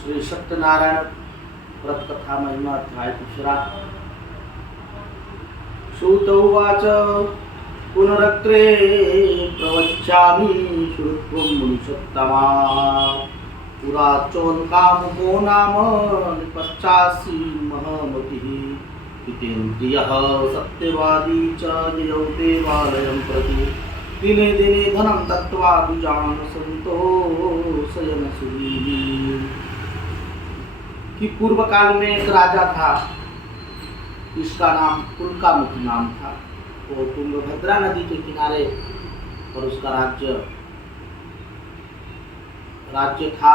श्री सत्यनारायण व्रत कथा महिमा अध्याय दूसरा। सूत उवाच पुनरत्रे प्रवच्यामि श्रुत्वं मुनिसत्तमा। पुरा चोल्कामुको नाम निपश्चासि महामतिः। हितेन्द्रियः सत्यवादी च जयौ देवालयं प्रति। दिने दिने धनं दत्त्वा द्विजान् सन्तोषयन् सुधीः। कि पूर्व काल में एक राजा था, इसका नाम उल्कामुख नाम था। वो तुंगभद्रा नदी के किनारे और उसका राज्य था,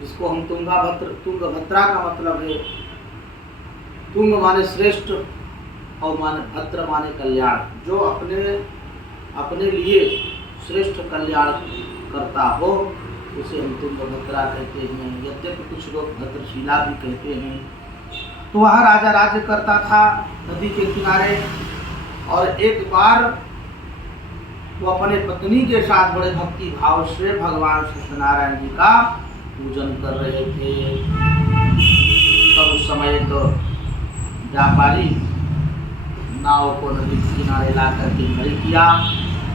जिसको हम तुंगभद्रा का मतलब है तुंग माने श्रेष्ठ और माने भद्र माने कल्याण। जो अपने लिए श्रेष्ठ कल्याण करता हो उसे हम तुंगभद्रा कहते हैं। यद्यपि कुछ लोग भद्रशिला भी कहते हैं। तो वहाँ राजा राज्य करता था नदी के किनारे, और एक बार वो अपने पत्नी के साथ बड़े भक्ति भाव से भगवान सत्यनारायण जी का पूजन कर रहे थे। तब उस समय एक व्यापारी नाव को नदी के किनारे ला करके खड़ी किया,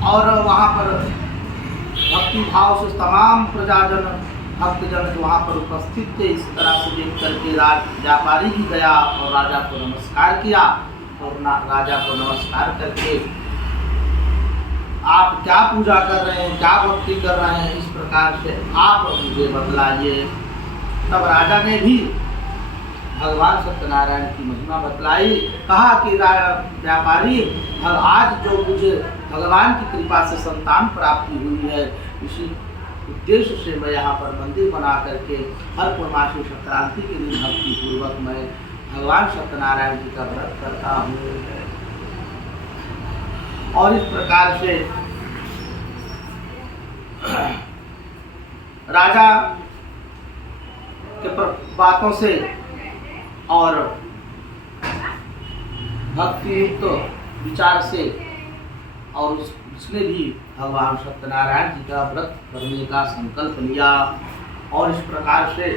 और वहाँ पर भक्ति भाव से तमाम प्रजाजन भक्तजन वहाँ पर उपस्थित थे। इस तरह से देख करके व्यापारी भी गया और राजा को नमस्कार किया, और राजा को नमस्कार करके आप क्या पूजा कर रहे हैं, क्या भक्ति कर रहे हैं, इस प्रकार से आप मुझे बतलाइए। तब राजा ने भी भगवान सत्यनारायण की महिमा बतलाई। कहा कि व्यापारी, आज जो मुझे भगवान की कृपा से संतान प्राप्ति हुई है, इसी उद्देश्य से मैं यहाँ पर मंदिर बना करके हर पूर्णमासी संक्रांति के दिन भक्ति पूर्वक मैं भगवान सत्यनारायण जी का व्रत करता हूँ। और इस प्रकार से राजा के बातों से और भक्ति युक्त विचार से, और उसने भी भगवान सत्यनारायण जी का व्रत करने का संकल्प लिया, और इस प्रकार से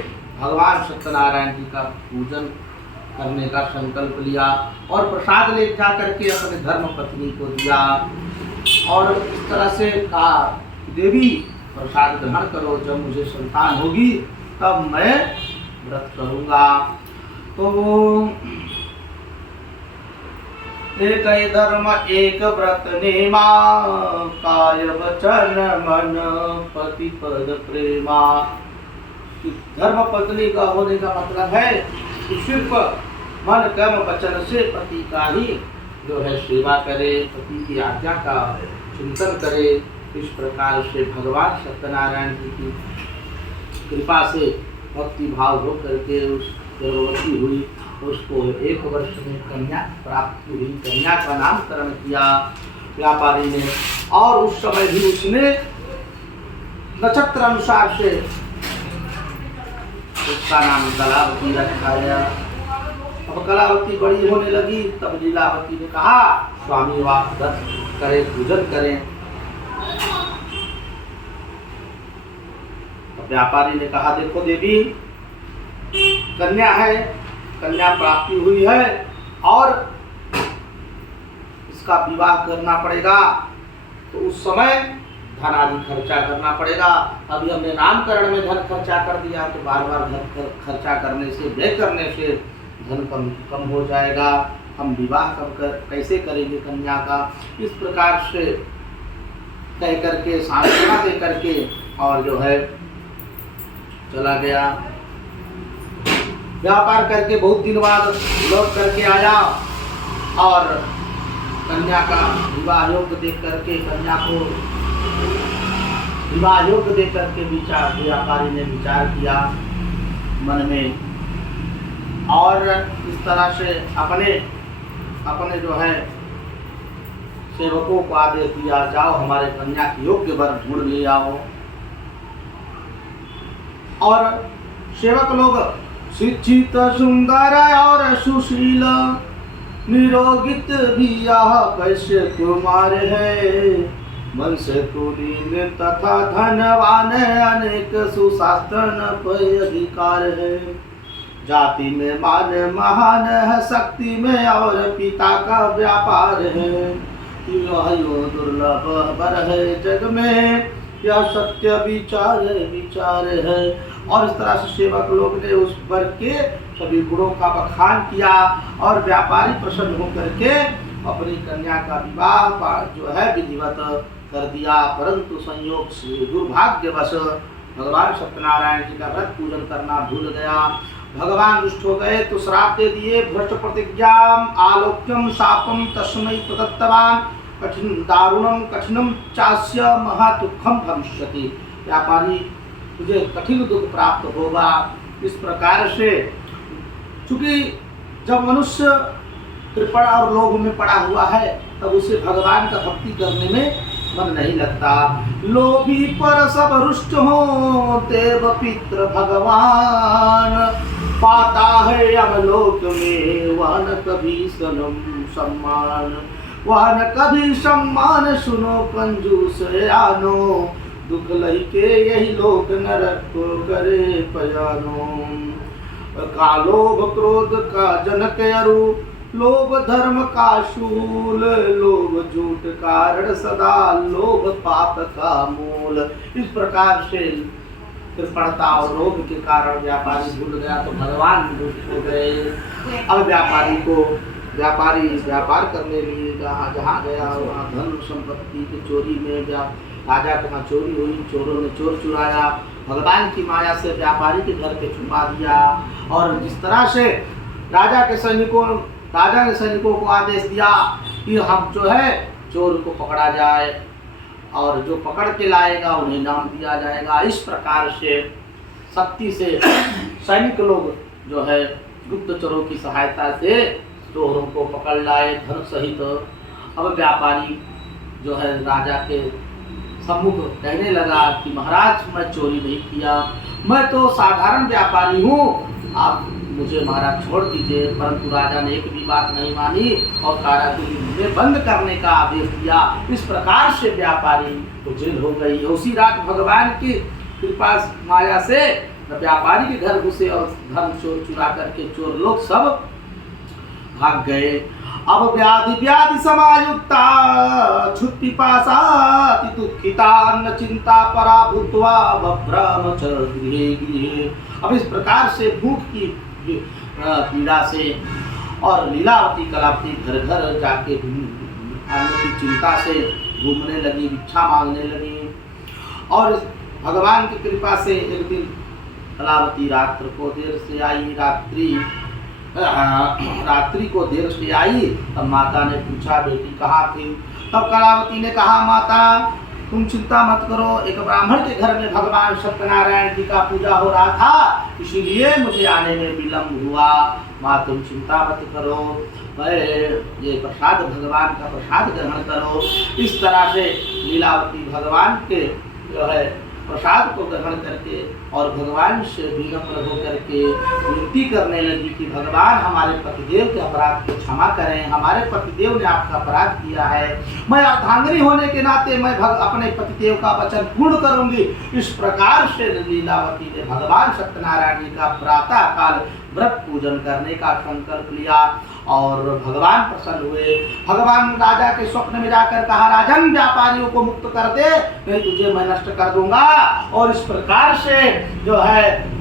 भगवान सत्यनारायण जी का पूजन करने का संकल्प लिया, और प्रसाद ले जा करके अपने धर्म पत्नी को दिया, और इस तरह से कहा, देवी प्रसाद ग्रहण करो, जब मुझे संतान होगी तब मैं व्रत करूँगा। तो एक धर्म एक व्रत नेमा, काय वचन मन पति पद प्रेमा। धर्म पत्नी का होने का मतलब है कि सिर्फ मन कर्म वचन से पति का ही जो है सेवा करे, पति की आज्ञा का चिंतन करे। इस प्रकार से भगवान सत्यनारायण जी की कृपा से भक्ति भाव हो करके उस गर्भवती हुई, उसको 1 वर्ष में कन्या प्राप्त हुई। कन्या का नामकरण किया व्यापारी ने, और उस समय भी उसने नक्षत्र अनुसार से उसका नाम कलावती रखा गया। अब कलावती बड़ी होने लगी, तब लीलावती ने कहा, स्वामी आप व्रत करें, पूजन करें। तो व्यापारी ने कहा, देखो देवी, कन्या है, कन्या प्राप्ति हुई है, और इसका विवाह करना पड़ेगा, तो उस समय धन आदि खर्चा करना पड़ेगा। अभी हमने नामकरण में धन खर्चा कर दिया, तो बार बार धन खर्चा करने से, व्यय करने से धन कम हो जाएगा। हम विवाह कैसे करेंगे कन्या का। इस प्रकार से कह करके सांत्वना दे करके और जो है चला गया। व्यापार करके बहुत दिन बाद लौट करके आया, और कन्या का विवाह योग्य देख करके, कन्या को विवाह योग्य देख करके व्यापारी ने विचार किया मन में, और इस तरह से अपने जो है सेवकों को आदेश दिया, जाओ हमारे कन्या की योग्य वर ढूंढ ले आओ। और सेवक लोग शिक्षित सुंदर और सुशील, निरोगित भी यह कैसे कुमार है। मन से कुलीन तथा धनवान है, अनेक सुशासन पे अधिकार है। जाति में मान महान है, शक्ति में और पिता का व्यापार है। यो दुर्लभ बर है जग में, यह सत्य विचार है। और इस तरह से सेवक लोग ने उस वर के सभी गुणों का बखान किया और व्यापारी प्रसन्न होकर के अपनी कन्या का विवाह जो है विधिवत कर दिया। परंतु संयोग से दुर्भाग्यवश भगवान सत्यनारायण जी का व्रत पूजन करना भूल गया। भगवान दुष्ट हो गए तो श्राप दे दिए। भ्रष्ट प्रतिज्ञा आलोक्यम शापम तस्मै प्रदत्तवान कठिन दारुणम कठिनम चास्य महादुखम भविष्यति। व्यापारी तुझे कठिन दुख प्राप्त होगा। इस प्रकार से चूंकि जब मनुष्य कृपण और लोभ में पड़ा हुआ है तब उसे भगवान का भक्ति करने में मन नहीं लगता। लोभी पर सब रुष्ट हो देव पितृ भगवान, पाता है यमलोक में वह न कभी सम्मान, वह न कभी सम्मान। सुनो कंजूस आनो, दुख लई के यही लोग नरक को करे पयानो। का लोभ क्रोध का जनक अरु, लोभ धर्म का शूल, लोभ झूठ कारण सदा, लोभ पाप का मूल। इस प्रकार से कृपणता और लोभ के कारण व्यापारी भूल गया तो भगवान दुष्ट हो गए। अब व्यापारी व्यापार करने लिए जहाँ गया वहाँ धन संपत्ति की चोरी में राजा के यहाँ चोरी हुई, चोरों ने चोर चुराया। भगवान की माया से व्यापारी के घर पे छुपा दिया। और जिस तरह से राजा ने सैनिकों को आदेश दिया कि हम जो है चोर को पकड़ा जाए और जो पकड़ के लाएगा उन्हें इनाम दिया जाएगा। इस प्रकार से शक्ति से सैनिक लोग जो है गुप्तचरों की सहायता से चोरों को पकड़ लाए धन सहित। अब व्यापारी जो है राजा के सम्मुख कहने लगा कि महाराज मैं चोरी नहीं किया, मैं तो साधारण व्यापारी हूँ, आप मुझे महाराज छोड़ दीजिए। परंतु राजा ने एक भी बात नहीं मानी और कारागृह में बंद करने का आदेश दिया। इस प्रकार से व्यापारी को जेल हो गई। उसी रात भगवान की कृपा माया से व्यापारी के घर घुसे और धन चोर चुरा करके चोर लोग सब भाग गए। अब व्याधि समायुक्ता छुट्टी पासाति दुखिता न चिंता परा भूत्वा बभ्रम च गृहे। अब इस प्रकार से भूख की पीड़ा से और लीलावती कलावती घर घर जाके अन्न की चिंता से घूमने लगी, भिक्षा मांगने लगी। और भगवान की कृपा से एक दिन कलावती रात्रि को देर से आई। तब माता ने पूछा बेटी कहाँ थी? तब कलावती ने कहा माता तुम चिंता मत करो, एक ब्राह्मण के घर में भगवान सत्यनारायण जी का पूजा हो रहा था, इसीलिए मुझे आने में विलम्ब हुआ। माँ तुम चिंता मत करो, ये प्रसाद भगवान का प्रसाद ग्रहण करो। इस तरह से लीलावती भगवान के जो है प्रसाद को ग्रहण करके और भगवान से विनम्र होकर के विनती करने लगी कि भगवान हमारे पतिदेव के अपराध को क्षमा करें, हमारे पतिदेव ने आपका अपराध किया है, मैं अर्धांगिनी होने के नाते मैं अपने पतिदेव का वचन पूर्ण करूंगी। इस प्रकार से लीलावती ने भगवान सत्यनारायण जी का प्रातः काल व्रत पूजन करने का संकल्प लिया और भगवान प्रसन्न हुए। भगवान राजा के स्वप्न में जाकर कहा राजन व्यापारियों को मुक्त कर दे, नहीं तुझे मैं नष्ट कर दूंगा। और इस प्रकार से जो है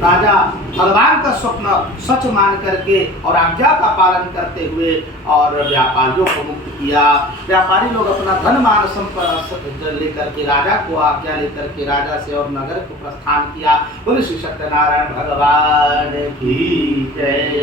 राजा भगवान का स्वप्न सच मान करके और आज्ञा का पालन करते हुए और व्यापारियों को मुक्त किया। व्यापारी लोग अपना धन मान संपत्ति लेकर के राजा को आज्ञा लेकर के राजा से और नगर को प्रस्थान किया। बोले श्री सत्यनारायण भगवान की जय।